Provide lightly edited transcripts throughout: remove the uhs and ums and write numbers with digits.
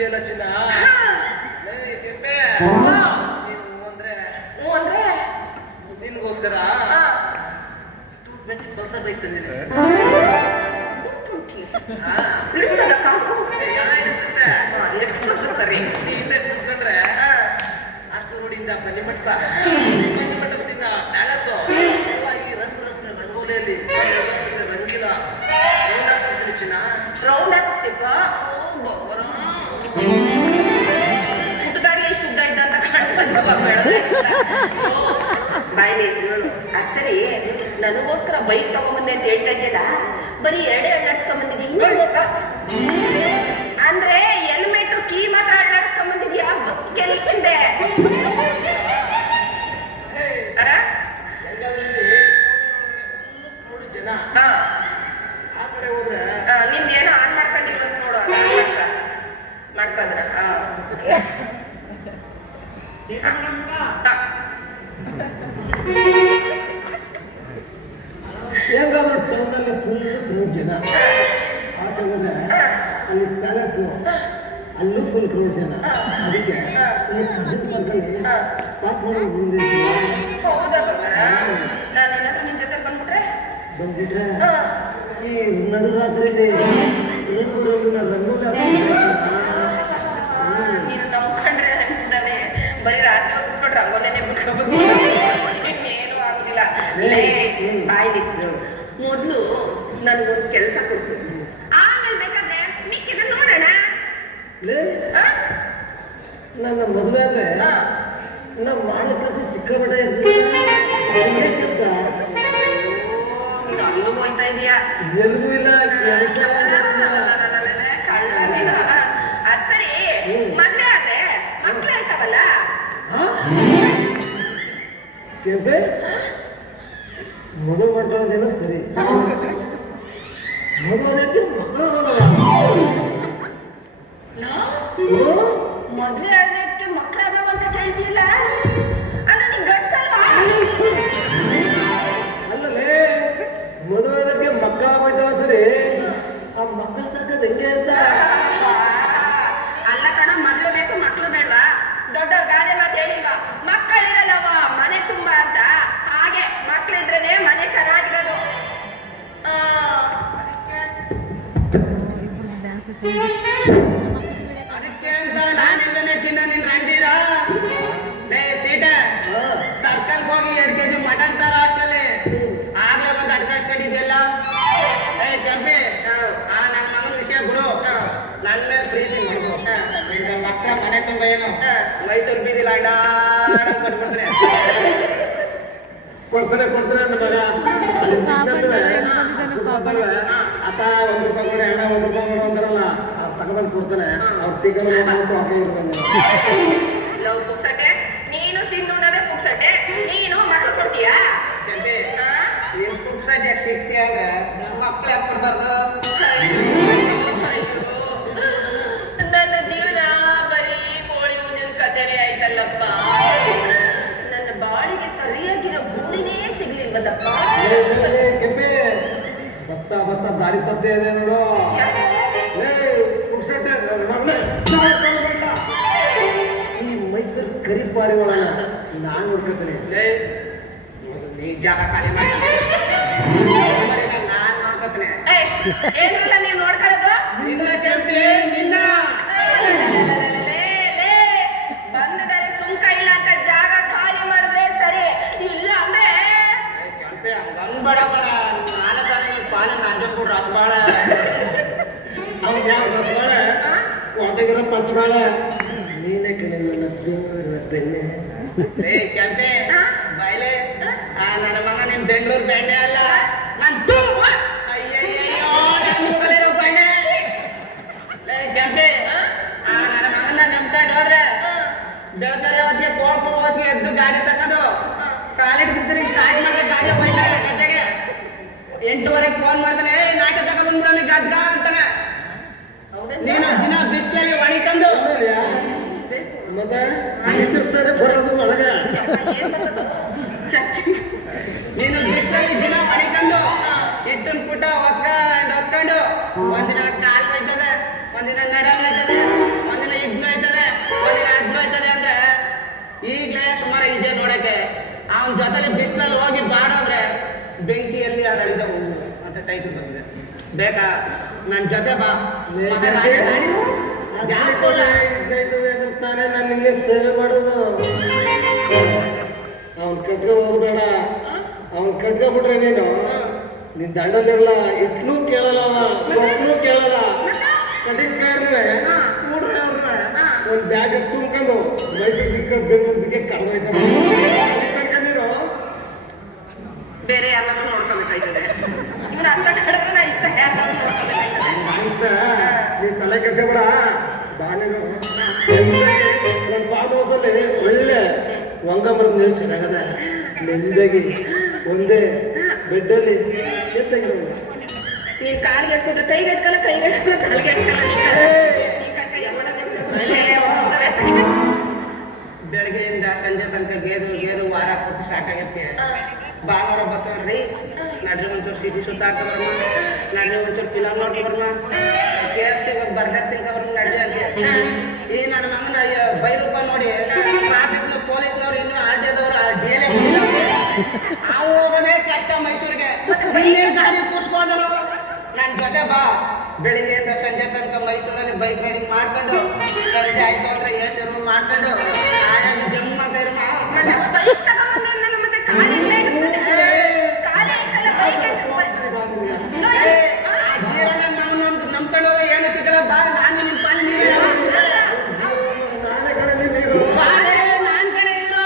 ಇದೆಯಲ್ಲ ಚಿನ್ನ ಅಂದ್ರೆ ನಿನ್ಗೋಸ್ಕರ 220,000 ಬೈಕ್ ತಂದಿದೆ. ಕೂತ್ಕೊಂಡ್ರೆ ಅರ್ಸು ರೋಡಿಂದ ಬನ್ನಿಮಠ ಬನ್ನಿಮಠದಿಂದ ಪ್ಯಾಲೇಸು ಈ ರಂಗೋಲಿಯಲ್ಲಿ ರಂಗಿಲ್ಲ ರೌಂಡ್ ಹಾಕ್ಬಿಡ್ತೀನಿ ಚಿನ್ನ. ರೌಂಡ್ ಹಾಕಿಸ್ತೀಪ ಹುಟ್ಟದಾಗಿ ಎಷ್ಟು ಉದ್ದ ಇದ್ದ ಅಂತ ಬಾಯ್ಲಿ ಅದು ಸರಿ. ನನಗೋಸ್ಕರ ಬೈಕ್ ತಗೊಂಬಂದೆ ಅಂತ ಹೇಳ್ತಾ ಇದೆಯಲ್ಲ, ಬರೀ 2 ಅಳ್ಳಾಡ್ಸ್ಕೊಂಬಂದಿದ್ದೀನಿ ಅಂದ್ರೆ ಹೆಲ್ಮೆಟ್ ಕೀ ಮಾತ್ರ ಅಳ್ಳಾಡ್ಸ್ಕೊಂಬಂದಿದ್ಯಾ? ಕೆಲ್ಕಿಂದೆ ಜನ ಆ ಕಡೆ ಹೋದ್ರೆ ನಿಮ್ದೇನೋ ಆನ್ ಮಾಡ್ಕೊಂಡಿಲ್ವಂತ ನೋಡು. ಮಾಡ್ಕೊಂಡ್ರ ಹೆಂಗಾದ್ರೂ ಟೌನಲ್ಲಿ ಫುಲ್ ಕ್ರೌಡ್ ಜನ. ಆಚೆ ಹೋದ್ರೆ ಅಲ್ಲಿ ಪ್ಯಾಲೇಸು ಅಲ್ಲೂ ಫುಲ್ ಕ್ರೌಡ್ ಜನ. ಅದಕ್ಕೆ ಇಲ್ಲಿ ಕಸಿನ್ ಪಾರ್ಕಲ್ಲಿ ಪಾರ್ಕ್ ಮುಂದೆ ಬಂದ್ಬಿಟ್ರೆ ಈ ನಡುರಾತ್ರಿಯಲ್ಲಿ ರಂಗೋಲಿನ ರಂಗೋಲಿ ನೀನು ನಂಬ್ಕೊಂಡ್ರೆ ಬರೀ ರಾತ್ರಿ ಹೊತ್ಬಿಟ್ರೆ ರಂಗೋಲಿನೇ ಬಿಟ್ಕೋಬೇಕು, ಇನ್ನೇನು ಆಗುದಿಲ್ಲ. ಬಾಯ್ಲಿ ಮೊದ್ಲು ನನ್ಗೊಂದು ಕೆಲಸ ಕೊಡ್ಸು, ಆಮೇಲೆ ಬೇಕಾದ್ರೆ ಮಿಕ್ಕಿದ ನೋಡೋಣ. ನನ್ನ ಮದುವೆ ಆದ್ರೆ ನಾವು ಮಾಡೋ ಕೆಲಸ ಸಿಕ್ಕಾಪಟ್ಟೆ ಕೆಲಸ. ನೀನು ಅಲ್ಲೂ ಹೋಯ್ತಾ ಇದೀಯಾ? ಎಲ್ಗೂ ಇಲ್ಲ ಕೆಲಸ. ಅದ್ ಸರಿ, ಮದ್ವೆ ಆದ್ರೆ ಮಕ್ಳು ಆಯ್ತಾವಲ್ಲ? ಮದುವೆ ಮಾಡ್ಕೊಳ್ಳೋದೇನೋ ಸರಿ, ಮದುವೆ ಮಕ್ಕಳು ಮದುವೆ ಆಗೋದಕ್ಕೆ ಮಕ್ಕಳಾದವ ಅಂತ ಕೇಳ್ತಿಲ್ಲ. ಅಂದ್ರೆ ನೀನ್ ಗಟ್ಸಲ್ವಾ? ಅಲ್ಲಲೇ, ಮದುವೆ ಆಗೋದಕ್ಕೆ ಮಕ್ಕಳಾಗೋಯ್ತವ ಸರಿ, ಆ ಮಕ್ಕಳು ಸಾಕೋದು ಹೆಂಗೆ ಅಂತ. ಅಲ್ಲ ಕಣ, ಮದುವೆ ಬೇಕು ಮಕ್ಕಳು ಬೇಡವಾ? ದೊಡ್ಡ ಗಾದೆ ಮಾತು ಹೇಳಿಲ್ವಾ, ಮಕ್ಕಳಿರಲ್ಲವ ಮನೆ ತುಂಬಾ ಅಂತ. ಹಾಗೆ ಮಕ್ಕಳಿದ್ರೇನೆ ಮನೆ ಚೆನ್ನಾಗಿರೋದು. ಅದಕ್ಕೆ ಅಂತ ನಾನಿಲ್ವೇ ಚಿನ್ನ ನಿನ್ ರಂಡೀರ ತೀಟ ಸರ್ಕಲ್ ಹೋಗಿ 2 kg ಮಟನ್ ತರ ಆಟ್ನಲ್ಲಿ ಆಗ್ಲೇ ಬಂದು ಅಡ್ಕಾಯಿಸ್ಕೊಂಡಿದ್ಯಲ್ಲ. ಕೆಂಪಿ, ನನ್ನ ಮಗನ ವಿಷಯ ಬಿಡು, ನನ್ನ ಪ್ರೀತಿ ಮಾಡ್ಕೊ. ಮಕ್ಕಳ ಮನೆ ತುಂಬ ಏನು ಮೈಸೂರು ಬೀದಿಲ್ಲ ಕೊಟ್ಬಿಡ್ತಾರೆ ಕೊಡ್ತಾರೆ ನನ್ನ ಮಗ ಆತ 1 ರೂಪಾಯಿ ಕೊಡಿ ಅಣ್ಣ, 1 ರೂಪಾಯಿ ಕೊಡು ಅಂತಾರಲ್ಲ, ಅವ್ರು ತಗೊಂಡ್ಬಂದು ಕೊಡ್ತಾನೆ. ಅವ್ರು ತಿಂಗಳು ಹಾಕೇ ಇರೋದನ್ನ ಪುಕ್ಸಟ್ಟೆ. ನೀನು ತಿನ್ನುವುದೇ ಪುಕ್ಸಟ್ಟೆ, ನೀನು ಮಕ್ಕಳು ಕೊಡ್ತೀಯಾ? ನೀನು ಪುಕ್ಸಟ್ಟೆ ಸಿಗ್ತೀಯ ಅಂದ್ರೆ ಮಕ್ಕಳು ಯಾಕೆ ಕೊಡ್ಬಾರ್ದು? ನನ್ನ ಜೀವನ ಬರೀ ಕೋಳಿ ಮುಂದಿನ ಕಥೆನೇ ಆಯ್ತಲ್ಲಪ್ಪ. ನನ್ನ ಬಾಳಿಗೆ ಸರಿಯಾಗಿರೋ ಗುಂಡಿನೇ ಸಿಗ್ಲಿಲ್ವಲ್ಲಪ್ಪ. ಬತ್ತ ದಾರಿ ತಪ್ಪದೆ ಇದೆ ನೋಡು. ಈ ಮೈಸೂರು ಕರಿಪಾರಿ ಒಳಗ ನಾನ್ ನೋಡ್ಕೊತೀನಿ. ನೀ ಜಾಗ ಖಾಲಿ ಮಾಡಿ ನಾನ್ ನೋಡ್ಕೊತೀನಿ. ಏನಿಲ್ಲ ನೀವು ನೋಡ್ಕೊಳ್ಳೋದು ನಿನ್ನ ಬಂದಿದ್ದಾರೆ. ಸುಂಕ ಇಲ್ಲ ಅಂತ ಜಾಗ ಖಾಲಿ ಮಾಡಿದ್ರೆ ಸರಿ, ಇಲ್ಲ ಅಂದ್ರೆ ಬಂದ್ಬೇಡ ಬೇಡ. ನಾನೇ ತಾನೇ ಪಾಲಿ ನಂಜಪ್ಪು ರಸಬಾಳ ಅವ್ನು ಯಾವ ರಸಬಾಳ ಒದಗಿರೋ ಪಚ್ಚಬಾಳ ನೀನೇ ಕಡೆ ನನ್ನ ಬೆಣ್ಣೆ. ಕೆಂಪೆ ಬಾಯ್ಲೆ, ನನ್ನ ಮಗ ನಿನ್ ಬೆಂಗಳೂರು ಬೆಣ್ಣೆ ಅಲ್ಲ, ನನ್ ಅಯ್ಯಯ್ಯೋ ಮೂಗಲಿರೋ ಬೆಣ್ಣೆ. ಕೆಂಪೆ, ನನ್ನ ಮಗನ ನಂಬ್ಕೊಂಡು ಹೋದ್ರೆ ಬೆಳಕರೆ ಹೊತ್ತಿಗೆ ಕೋಪು ಹೊತ್ತಿಗೆ ಎದ್ದು ಗಾಡಿ ತಕ್ಕೋದು ಕಾಲಿಡ್ತಿರ್ತೀರಿ, ಕಾಯಿ ಮಾಡಿದ್ರೆ ಗಾಡಿ ಹೋಯ್ತಾರೆ ಗದ್ದೆಗೆ. 8:30 ಫೋನ್ ಮಾಡ್ತಾನೆ, ನಾಟ ತಗೊಂಡ್ಬಿಡ್ಬಿಡ ಗದ್ಗ ಅಂತಾನೆ. ನೀನು ದಿನ ಬಿಸ್ಲಲ್ಲಿ ಒಣಿಕೊಂಡು ಮತ್ತೆ ಬರೋದು ಒಳಗೆ. ನೀನು ಬಿಸ್ಲಲ್ಲಿ ದಿನ ಒಣಿಕೊಂಡು ಇಟ್ಟನ್ ಪುಟ್ಟ ಹೊತ್ಕೊಂಡು ಒಂದಿನ ಕಾಲು ಹೋಯ್ತದೆ, ಒಂದಿನ ನಡ ಹೋಯ್ತದೆ, ಒಂದಿನ ಬೇಕಾ ನನ್ನ ಜೊತೆ ಬಾ ತಾನೇ ನಾನು ನಿನ್ನೆ ಸೇವೆ ಮಾಡೋದು. ಅವ್ನು ಕಟ್ಕೊ ಹೋಗ್ಬೇಡ, ಅವ್ನು ಕಟ್ಕೊಬಿಟ್ರೆ ನೀನು ನಿನ್ ದಂಡಲ್ಲಿರಲ್ಲ, ಇಟ್ಲೂ ಕೇಳಲ್ಲ, ಒಬ್ನು ಕೇಳಲ್ಲ. ಕಟಿಂಗ್ ಪ್ಲೇಯರ್ನೇ ಸ್ಕೂಲ್ ಡ್ರೈವರ್ನೇ ಒಂದು ಬ್ಯಾಗ್ ತುಂಬ್ಕೊಂಡು ಮೈಸೂರು ದಿಕ್ಕ ಬೆಂಗಳೂರು ದಿಕ್ಕ ಕಳೆದೋಯ್ತ ನೀನು ಬೇರೆ ಯಾರಾದ್ರೂ ನೋಡ್ಕೋಬೇಕಾಯ್ತದೆ. ಇವ್ರ ಅಲ್ಲ ಅಂತ ನೀ ತಲೆ ಕೆಸಬೇಡ ಬಾ. ನೀನು ನನ್ನ ಫಾರ್ಮ್ ಹೌಸಲ್ಲಿ ಒಳ್ಳೆ ವಂಗಮರದ ನೀರು ಚೆನ್ನಾಗದೆ, ನೆಮ್ಮದಾಗಿ ಒಂದೇ ಬೆಡ್ಡಲ್ಲಿ ಎತ್ತಾಗಿರೋ. ನೀನ್ ಕಾಲ್ಗೆ ಎಟ್ಕೋದ್ರೆ ಕೈಗೆ ಎಟ್ಕಲ್ಲ, ಕೈಗೆ ಎಟ್ಕಲ್ಲ, ತಲೆಗೆ ಎಟ್ಕಲ್ಲ. ಬೆಳಗ್ಗೆಯಿಂದ ಸಂಜೆ ತನಕ ಗೇದು ವಾರ ಪೂರ್ತಿ ಸಾಕಾಗತ್ತೆ. ಭಾನುವಾರ ಬರ್ತಾವ್ರಿ, ನಡ್ರಿ ಒಂಚೂರು ಸಿಟಿ ಸುತ್ತಾಡ್ತಾ ಬರಮ್ಮ, ನಡ್ರಿ ಒಂಚೂರು ಫಿಲಮ್ ನೋಡ್ತಾ ಬರಮ್ಮ, KFC ಬರ್ಗರ್ ತಿನ್ಕ ಬರಮ್ಮ ನಡ್ರಿ ಅಂತ. ಈ ನನ್ನ ಮಗನ ಬೈರೂಪ ನೋಡಿ ಟ್ರಾಫಿಕ್ನ ಪೊಲೀಸ್ನವ್ರು ಇನ್ನೂ ಆರ್ಟಿದವ್ರು ಡೇಲೇ ನಾವು ಹೋಗೋದೇ ಕಷ್ಟ ಮೈಸೂರಿಗೆ. ಇನ್ನೇನು ಗಾಡಿ ಕೂರ್ಸ್ಕೊಂಡರು ನನ್ನ ಜೊತೆ ಬಾ. ಬೆಳಿಗ್ಗೆಯಿಂದ ಸಂಜೆ ತನಕ ಮೈಸೂರಲ್ಲಿ ಬೈಕ್ ರೈಡಿಂಗ್ ಮಾಡ್ಕೊಂಡು ಸಂಜೆ ಆಯ್ತು ಅಂದ್ರೆ AC ರೂಮ್ ಮಾಡ್ಕೊಂಡು ಆಯಾಗಿ ಜಮ್ಮ ಆ ಜೀವನ ನಂಬ್ಕೊಂಡು ಹೋದ್ರೆ ಏನು ಸಿಗಲ್ಲ. ಬಾ, ನಾನು ನಿನ್ ಪಾಲಿ ನೀರು ನಾನ್ ಕಡೆ ಇರೋ.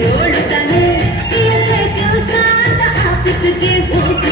ಯೋಳುತ್ತಾನೆ ಕೆಲಸ ಅಂತ ಆಫೀಸ್ಗೆ ಹೋಗಿ